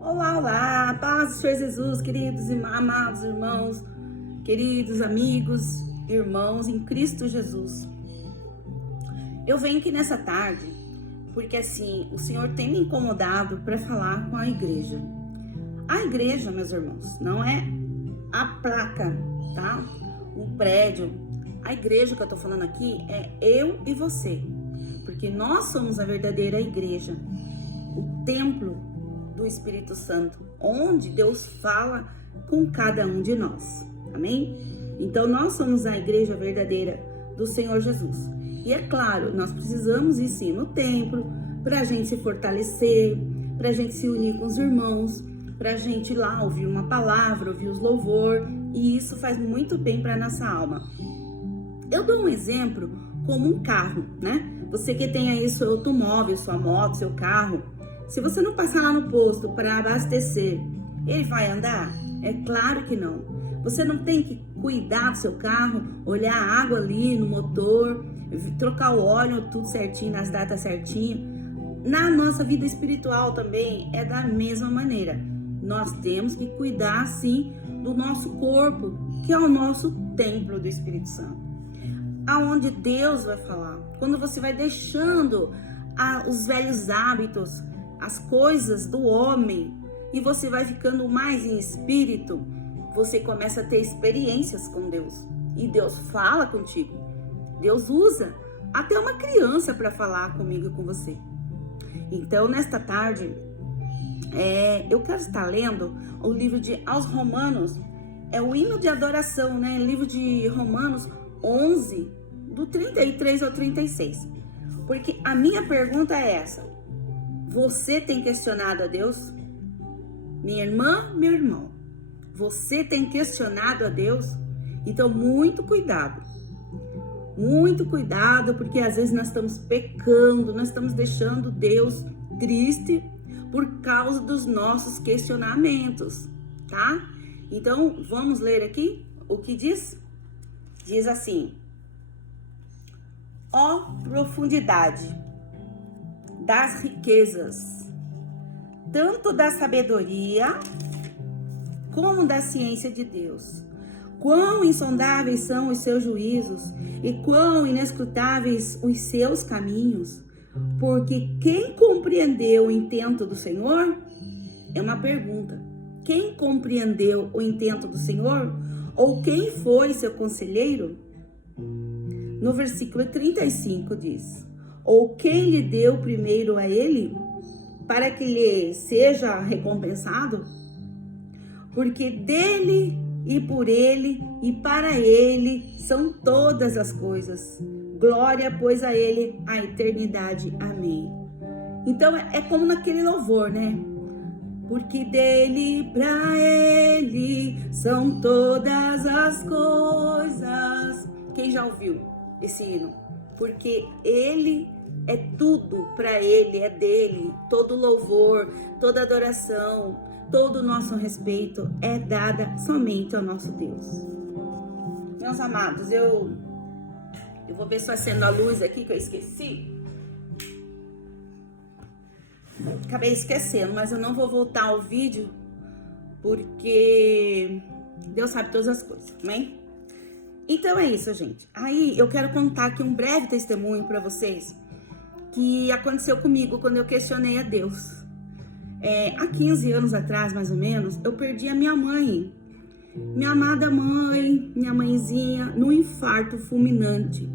Olá, olá, paz do Senhor Jesus, queridos e amados irmãos, queridos amigos, irmãos em Cristo Jesus. Eu venho aqui nessa tarde porque assim, o Senhor tem me incomodado para falar com a igreja. A igreja, meus irmãos, não é a placa, tá? O prédio. A igreja que eu tô falando aqui é eu e você, porque nós somos a verdadeira igreja, o templo do Espírito Santo, onde Deus fala com cada um de nós, amém? Então nós somos a igreja verdadeira do Senhor Jesus. E é claro, nós precisamos ir sim no templo, para a gente se fortalecer, para a gente se unir com os irmãos, para a gente ir lá ouvir uma palavra, ouvir os louvor, e isso faz muito bem para nossa alma. Eu dou um exemplo como um carro, né? Você que tem aí seu automóvel, sua moto, seu carro, se você não passar lá no posto para abastecer, ele vai andar? É claro que não. Você não tem que cuidar do seu carro, olhar a água ali no motor, trocar o óleo tudo certinho, nas datas certinho. Na nossa vida espiritual também é da mesma maneira. Nós temos que cuidar sim do nosso corpo, que é o nosso templo do Espírito Santo. Aonde Deus vai falar. Quando você vai deixando os velhos hábitos, as coisas do homem, e você vai ficando mais em espírito, você começa a ter experiências com Deus. E Deus fala contigo. Deus usa até uma criança para falar comigo e com você. Então, nesta tarde, eu quero estar lendo o livro aos Romanos, é o hino de adoração, né? Livro de Romanos 11, do 33 ao 36. Porque a minha pergunta é essa: você tem questionado a Deus? Minha irmã, meu irmão, você tem questionado a Deus? Então, muito cuidado. Muito cuidado, porque às vezes nós estamos pecando, nós estamos deixando Deus triste por causa dos nossos questionamentos, tá? Então, vamos ler aqui o que diz? Diz assim: ó profundidade das riquezas, tanto da sabedoria como da ciência de Deus. Quão insondáveis são os seus juízos e quão inescrutáveis os seus caminhos. Porque quem compreendeu o intento do Senhor? É uma pergunta. Quem compreendeu o intento do Senhor? Ou quem foi seu conselheiro? No versículo 35 diz: ou quem lhe deu primeiro a ele, para que lhe seja recompensado? Porque dele e por ele e para ele são todas as coisas. Glória, pois, a ele a eternidade. Amém. Então é como naquele louvor, né? Porque dele para ele são todas as coisas. Quem já ouviu esse hino? Porque ele é tudo, para ele é dele. Todo louvor, toda adoração, todo o nosso respeito é dada somente ao nosso Deus. Meus amados, eu vou ver se eu acendo a luz aqui, que eu esqueci. Acabei esquecendo, mas eu não vou voltar ao vídeo, porque Deus sabe todas as coisas, amém? Então é isso, gente. Aí eu quero contar aqui um breve testemunho para vocês que aconteceu comigo quando eu questionei a Deus. Há 15 anos atrás, mais ou menos, eu perdi a minha mãe, minha amada mãe, minha mãezinha, num infarto fulminante.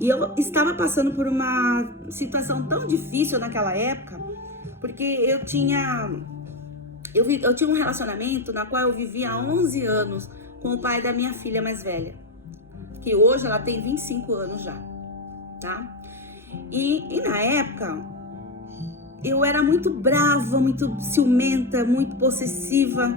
E eu estava passando por uma situação tão difícil naquela época, porque eu tinha um relacionamento na qual eu vivia há 11 anos com o pai da minha filha mais velha, que hoje ela tem 25 anos já, tá? E na época, eu era muito brava, muito ciumenta, muito possessiva.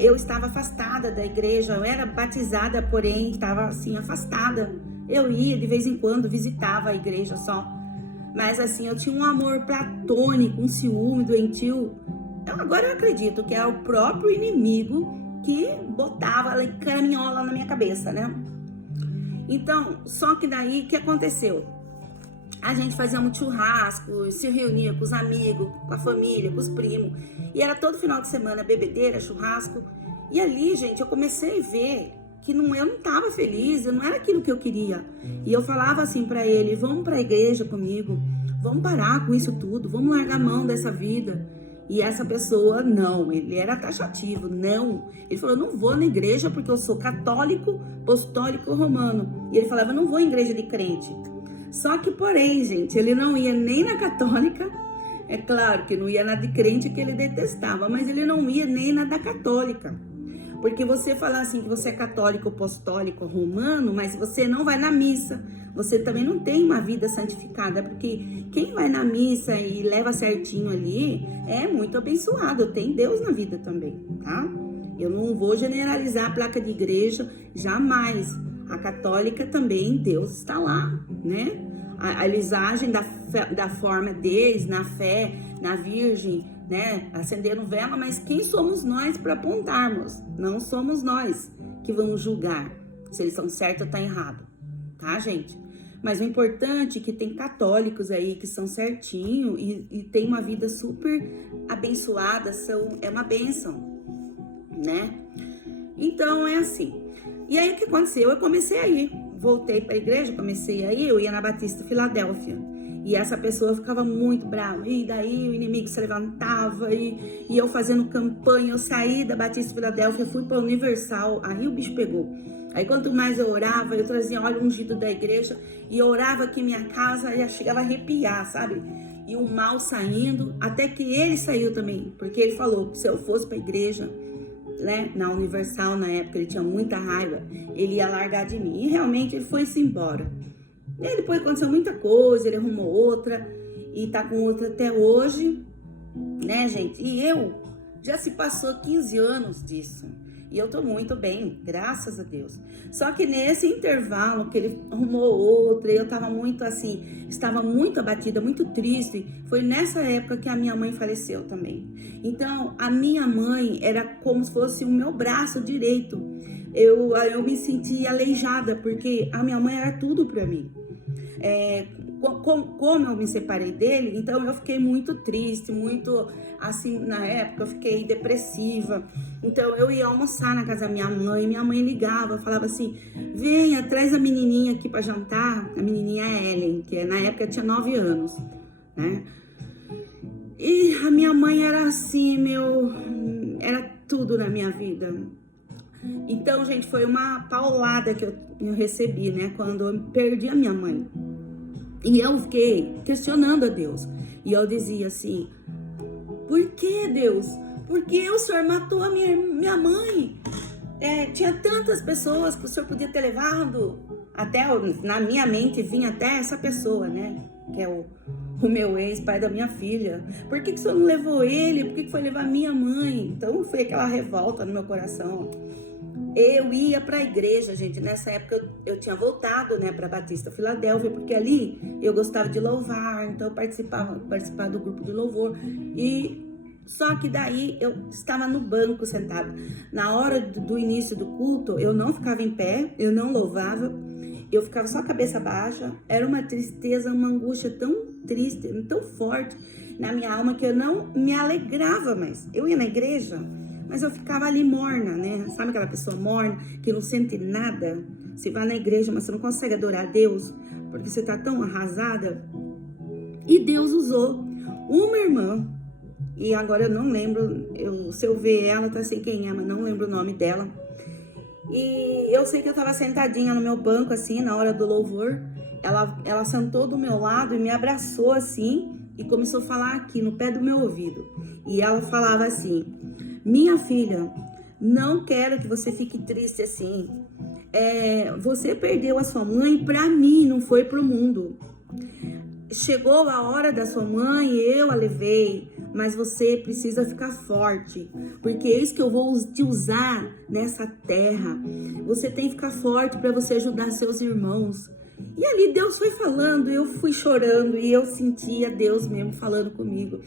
Eu estava afastada da igreja, eu era batizada, porém estava assim, afastada. Eu ia de vez em quando, visitava a igreja só. Mas assim, eu tinha um amor platônico, um ciúme doentio. Agora eu acredito que é o próprio inimigo que botava caraminhola na minha cabeça, né? Então, só que daí, o que aconteceu? A gente fazia muito churrasco, se reunia com os amigos, com a família, com os primos. E era todo final de semana, bebedeira, churrasco. E ali, gente, eu comecei a ver que eu não estava feliz, não era aquilo que eu queria. E eu falava assim para ele, vamos para a igreja comigo, vamos parar com isso tudo, vamos largar a mão dessa vida. E essa pessoa, não, ele era taxativo, não. Ele falou, não vou na igreja porque eu sou católico, apostólico, romano. E ele falava, não vou em igreja de crente. Só que, porém, gente, ele não ia nem na católica, é claro que não ia na de crente que ele detestava, mas ele não ia nem na da católica. Porque você fala assim que você é católico, apostólico, romano, mas você não vai na missa, você também não tem uma vida santificada, porque quem vai na missa e leva certinho ali é muito abençoado, tem Deus na vida também, tá? Eu não vou generalizar a placa de igreja, jamais. A católica também, Deus está lá, né? Eles agem da forma deles, na fé, na Virgem, né? Acenderam vela, mas quem somos nós para apontarmos? Não somos nós que vamos julgar se eles estão certos ou estão errados, tá, gente? Mas o importante é que tem católicos aí que são certinho e tem uma vida super abençoada, é uma bênção, né? Então é assim. E aí o que aconteceu? Eu comecei a ir, voltei para a igreja, comecei a ir, eu ia na Batista Filadélfia. E essa pessoa ficava muito brava. E daí o inimigo se levantava. E eu fazendo campanha. Eu saí da Batista Filadélfia, fui para Universal. Aí o bicho pegou. Aí quanto mais eu orava, eu trazia óleo ungido da igreja. E eu orava aqui em minha casa. E chegava a arrepiar, sabe? E o mal saindo. Até que ele saiu também. Porque ele falou que se eu fosse para a igreja, né, na Universal, na época, ele tinha muita raiva. Ele ia largar de mim. E realmente ele foi-se embora. E aí depois aconteceu muita coisa, ele arrumou outra e tá com outra até hoje, né, gente? E eu, já se passou 15 anos disso. E eu tô muito bem, graças a Deus. Só que nesse intervalo que ele arrumou outra, eu tava muito assim, estava muito abatida, muito triste. Foi nessa época que a minha mãe faleceu também. Então, a minha mãe era como se fosse o meu braço direito. Eu me senti aleijada, porque a minha mãe era tudo pra mim. Como eu me separei dele, então eu fiquei muito triste, muito assim, na época eu fiquei depressiva. Então eu ia almoçar na casa da minha mãe ligava, falava assim, venha, traz a menininha aqui para jantar. A menininha Ellen, que na época tinha 9 anos, né? E a minha mãe era assim, era tudo na minha vida. Então, gente, foi uma paulada que eu recebi, né? Quando eu perdi a minha mãe. E eu fiquei questionando a Deus. E eu dizia assim, por que, Deus? Por que o Senhor matou a minha mãe? Tinha tantas pessoas que o Senhor podia ter levado. Até na minha mente vinha até essa pessoa, né? Que é o meu ex, pai da minha filha. Por que o Senhor não levou ele? Por que foi levar minha mãe? Então foi aquela revolta no meu coração. Eu ia para a igreja, gente. Nessa época eu tinha voltado, né, para Batista Filadélfia, porque ali eu gostava de louvar, então eu participava do grupo de louvor. E só que daí eu estava no banco sentado. Na hora do início do culto, eu não ficava em pé, eu não louvava, eu ficava só a cabeça baixa. Era uma tristeza, uma angústia tão triste, tão forte na minha alma que eu não me alegrava mais. Eu ia na igreja, mas eu ficava ali morna, né? Sabe aquela pessoa morna, que não sente nada? Você vai na igreja, mas você não consegue adorar a Deus, porque você tá tão arrasada. E Deus usou uma irmã, e agora eu não lembro, se eu ver ela, tá sei quem é, mas não lembro o nome dela. E eu sei que eu tava sentadinha no meu banco, assim, na hora do louvor. Ela sentou do meu lado e me abraçou, assim, e começou a falar aqui, no pé do meu ouvido. E ela falava assim, minha filha, não quero que você fique triste assim. Você perdeu a sua mãe para mim, não foi pro mundo. Chegou a hora da sua mãe, eu a levei, mas você precisa ficar forte, porque é isso que eu vou te usar nessa terra. Você tem que ficar forte para você ajudar seus irmãos. E ali Deus foi falando, eu fui chorando e eu sentia Deus mesmo falando comigo.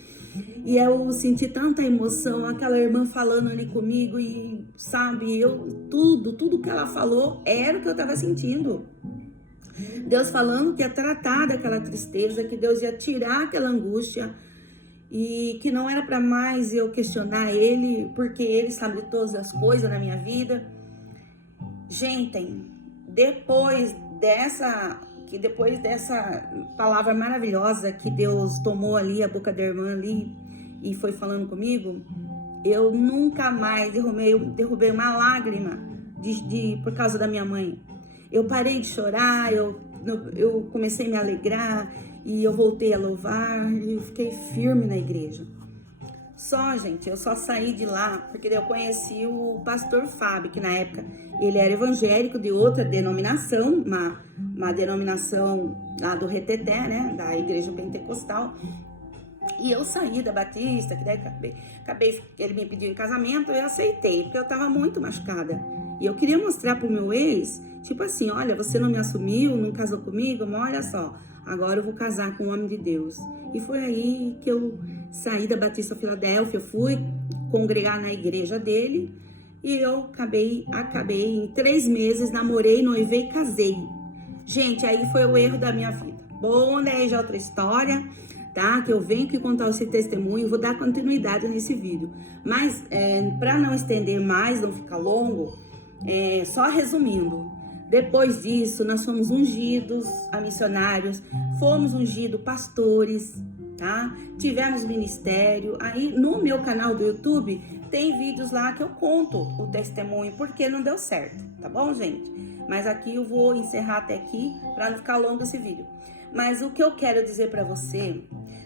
E eu senti tanta emoção, aquela irmã falando ali comigo e, sabe, tudo que ela falou era o que eu tava sentindo. Deus falando que ia tratar daquela tristeza, que Deus ia tirar aquela angústia e que não era para mais eu questionar Ele, porque Ele sabe de todas as coisas na minha vida. Gente, depois dessa palavra maravilhosa que Deus tomou ali a boca da irmã ali e foi falando comigo, eu nunca mais derrubei uma lágrima por causa da minha mãe. Eu parei de chorar, eu comecei a me alegrar e eu voltei a louvar e eu fiquei firme na igreja. Gente, eu só saí de lá porque eu conheci o pastor Fábio, que na época ele era evangélico de outra denominação, uma denominação lá do Reteté, né, da igreja pentecostal. E eu saí da Batista, que daí acabei, ele me pediu em casamento, eu aceitei, porque eu tava muito machucada. E eu queria mostrar pro meu ex, tipo assim, olha, você não me assumiu, não casou comigo, mas olha só, agora eu vou casar com um homem de Deus. E foi aí que eu saí da Batista Filadélfia, fui congregar na igreja dele, e eu acabei em 3 meses, namorei, noivei e casei. Gente, aí foi o erro da minha vida. Bom, daí já é outra história, tá? Que eu venho aqui contar esse testemunho, vou dar continuidade nesse vídeo. Mas, para não estender mais, não ficar longo, só resumindo, depois disso, nós fomos ungidos a missionários, fomos ungidos pastores, tá? Tivemos ministério. Aí, no meu canal do YouTube, tem vídeos lá que eu conto o testemunho, porque não deu certo, tá bom, gente? Mas aqui eu vou encerrar até aqui, para não ficar longo esse vídeo. Mas o que eu quero dizer para você,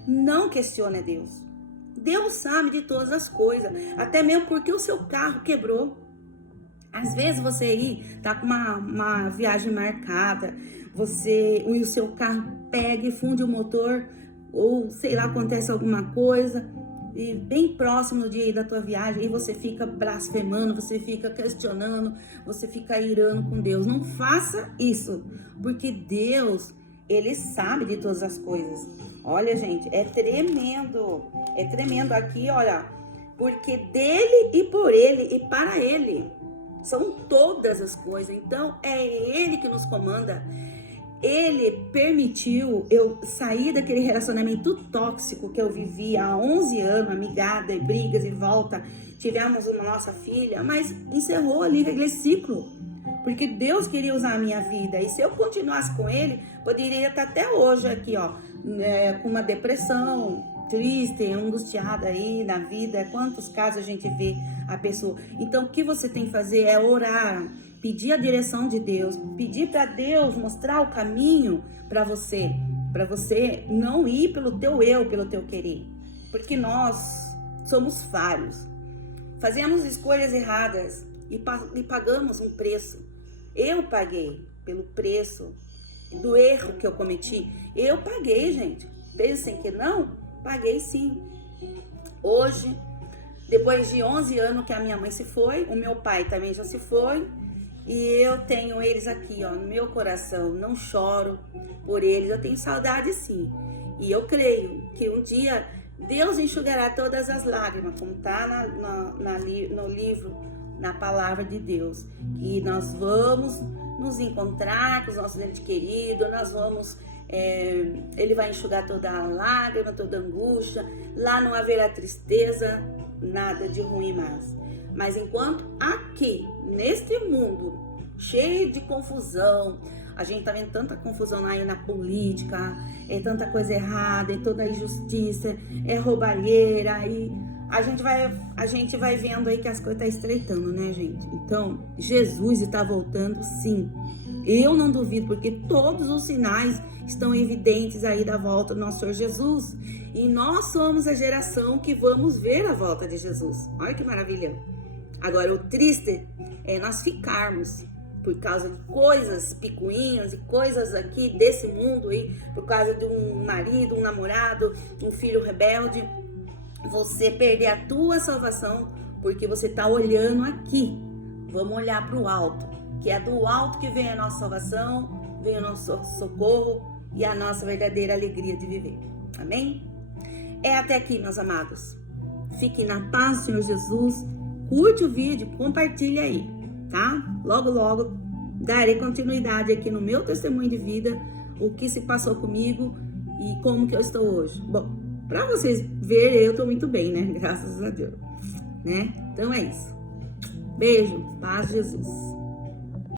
não questione Deus. Deus sabe de todas as coisas, até mesmo porque o seu carro quebrou. Às vezes você aí tá com uma viagem marcada, o seu carro pega e funde o motor, ou sei lá, acontece alguma coisa, e bem próximo do dia da tua viagem, aí você fica blasfemando, você fica questionando, você fica irando com Deus. Não faça isso, porque Deus, Ele sabe de todas as coisas. Olha, gente, é tremendo aqui, olha, porque dele e por ele e para ele são todas as coisas. Então é Ele que nos comanda. Ele permitiu eu sair daquele relacionamento tóxico que eu vivia há 11 anos, amigada e brigas e volta. Tivemos uma nossa filha, mas encerrou ali aquele ciclo, porque Deus queria usar a minha vida. E se eu continuasse com Ele, poderia estar até hoje aqui, ó, com uma depressão, triste, angustiada aí na vida. Quantos casos a gente vê a pessoa. Então, o que você tem que fazer é orar, pedir a direção de Deus, pedir para Deus mostrar o caminho para você não ir pelo teu eu, pelo teu querer, porque nós somos falhos, fazemos escolhas erradas e pagamos um preço. Eu paguei pelo preço do erro que eu cometi. Eu paguei, gente. Pensem que não? Paguei sim. Hoje, depois de 11 anos que a minha mãe se foi, o meu pai também já se foi, e eu tenho eles aqui, ó, no meu coração. Não choro por eles, eu tenho saudade sim. E eu creio que um dia Deus enxugará todas as lágrimas, como está no livro, na palavra de Deus. E nós vamos nos encontrar com os nossos entes queridos, nós vamos... Ele vai enxugar toda a lágrima, toda a angústia. Lá não haverá tristeza, nada de ruim mais. Mas enquanto aqui, neste mundo cheio de confusão, a gente tá vendo tanta confusão aí na política, tanta coisa errada, toda injustiça, roubalheira, e a gente vai vendo aí que as coisas estão estreitando, né, gente? Então, Jesus está voltando, sim. Eu não duvido, porque todos os sinais estão evidentes aí da volta do nosso Senhor Jesus. E nós somos a geração que vamos ver a volta de Jesus. Olha que maravilha. Agora, o triste é nós ficarmos por causa de coisas picuinhas e coisas aqui desse mundo aí, por causa de um marido, um namorado, um filho rebelde, você perder a tua salvação porque você está olhando aqui. Vamos olhar para o alto, que é do alto que vem a nossa salvação, vem o nosso socorro e a nossa verdadeira alegria de viver. Amém? É até aqui, meus amados. Fiquem na paz do Senhor Jesus. Curte o vídeo, compartilha aí, tá? Logo, logo darei continuidade aqui no meu testemunho de vida, o que se passou comigo e como que eu estou hoje. Bom, para vocês verem, eu tô muito bem, né? Graças a Deus, né? Então é isso. Beijo, paz de Jesus.